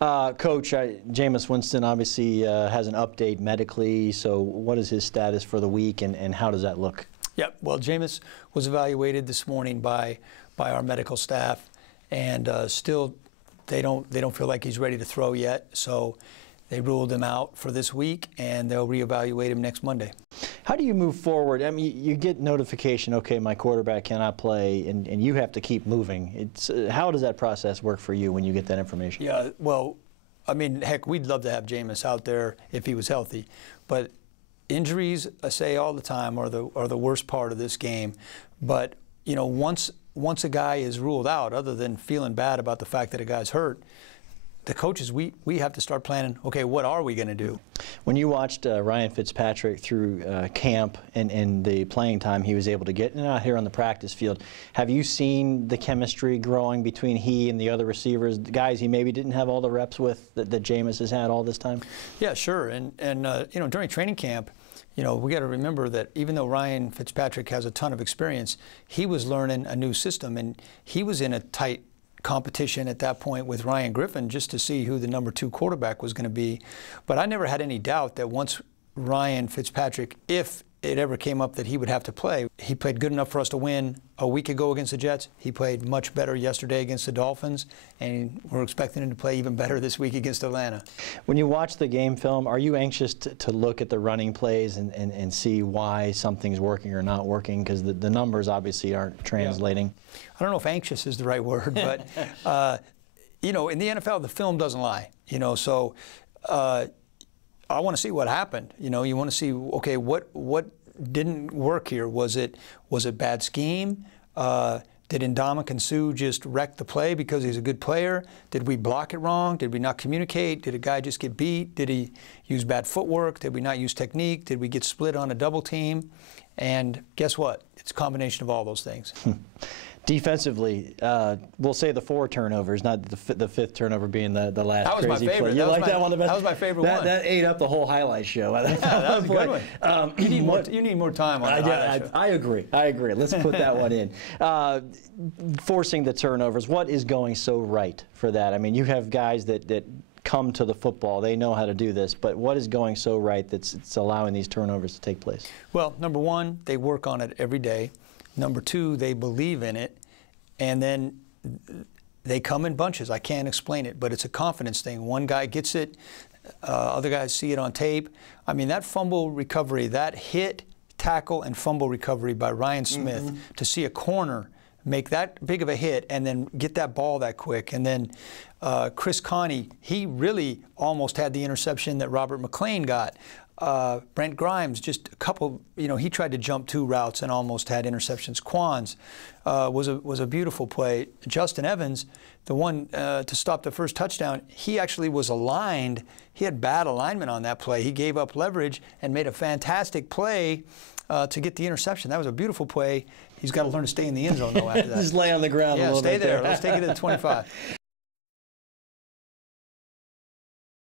Coach, Jameis Winston obviously has an update medically, so what is his status for the week, and how does that look? Yeah, well, Jameis was evaluated this morning by our medical staff, and still they don't feel like he's ready to throw yet, so they ruled him out for this week, and they'll reevaluate him next Monday. How do you move forward? I mean, you get notification, okay, my quarterback cannot play, and you have to keep moving. It's how does that process work for you when you get that information? Yeah, well, I mean, heck, we'd love to have Jameis out there if he was healthy, but injuries, I say all the time, are the worst part of this game. But you know, once a guy is ruled out, other than feeling bad about the fact that a guy's hurt, the coaches, we have to start planning, okay, what are we going to do? When you watched Ryan Fitzpatrick through camp and the playing time he was able to get out here on the practice field, have you seen the chemistry growing between he and the other receivers, the guys he maybe didn't have all the reps with that Jameis has had all this time? Yeah, sure. And you know, during training camp, you know, we got to remember that even though Ryan Fitzpatrick has a ton of experience, he was learning a new system, and he was in a tight competition at that point with Ryan Griffin just to see who the #2 quarterback was going to be. But I never had any doubt that once Ryan Fitzpatrick, if it ever came up that he would have to play, he played good enough for us to win a week ago against the Jets. He played much better yesterday against the Dolphins, and we're expecting him to play even better this week against Atlanta. When you watch the game film, are you anxious to look at the running plays and see why something's working or not working? Because the numbers obviously aren't translating. Yeah. I don't know if anxious is the right word, but you know, in the NFL, the film doesn't lie. You know, so I want to see what happened. You know, you want to see, okay, what didn't work here? Was it bad scheme? Did Ndamukong Suh just wreck the play because he's a good player? Did we block it wrong? Did we not communicate? Did a guy just get beat? Did he use bad footwork? Did we not use technique? Did we get split on a double team? And guess what? It's a combination of all those things. Defensively, we'll say the 4 turnovers, not the 5th turnover being the last that was crazy my favorite. play. You like that one the best? That was my favorite one. That ate up the whole highlight show. Yeah, that was a good one. You need more time on that. I agree. Let's put that one in. Forcing the turnovers. What is going so right for that? I mean, you have guys that come to the football. They know how to do this. But what is going so right that's it's allowing these turnovers to take place? Well, number one, they work on it every day. Number two, they believe in it, and then they come in bunches. I can't explain it, but it's a confidence thing. One guy gets it, other guys see it on tape. I mean, that fumble recovery, that hit, tackle, and fumble recovery by Ryan Smith, to see a corner make that big of a hit and then get that ball that quick. And then Chris Connie, he really almost had the interception that Robert McClain got. Brent Grimes, just a couple, you know, he tried to jump 2 routes and almost had interceptions. Quans was a beautiful play. Justin Evans, the one to stop the first touchdown, he actually was aligned. He had bad alignment on that play. He gave up leverage and made a fantastic play to get the interception. That was a beautiful play. He's got to learn to stay in the end zone, though, after that. Just lay on the ground a little bit. Yeah, stay there. Let's take it to the 25.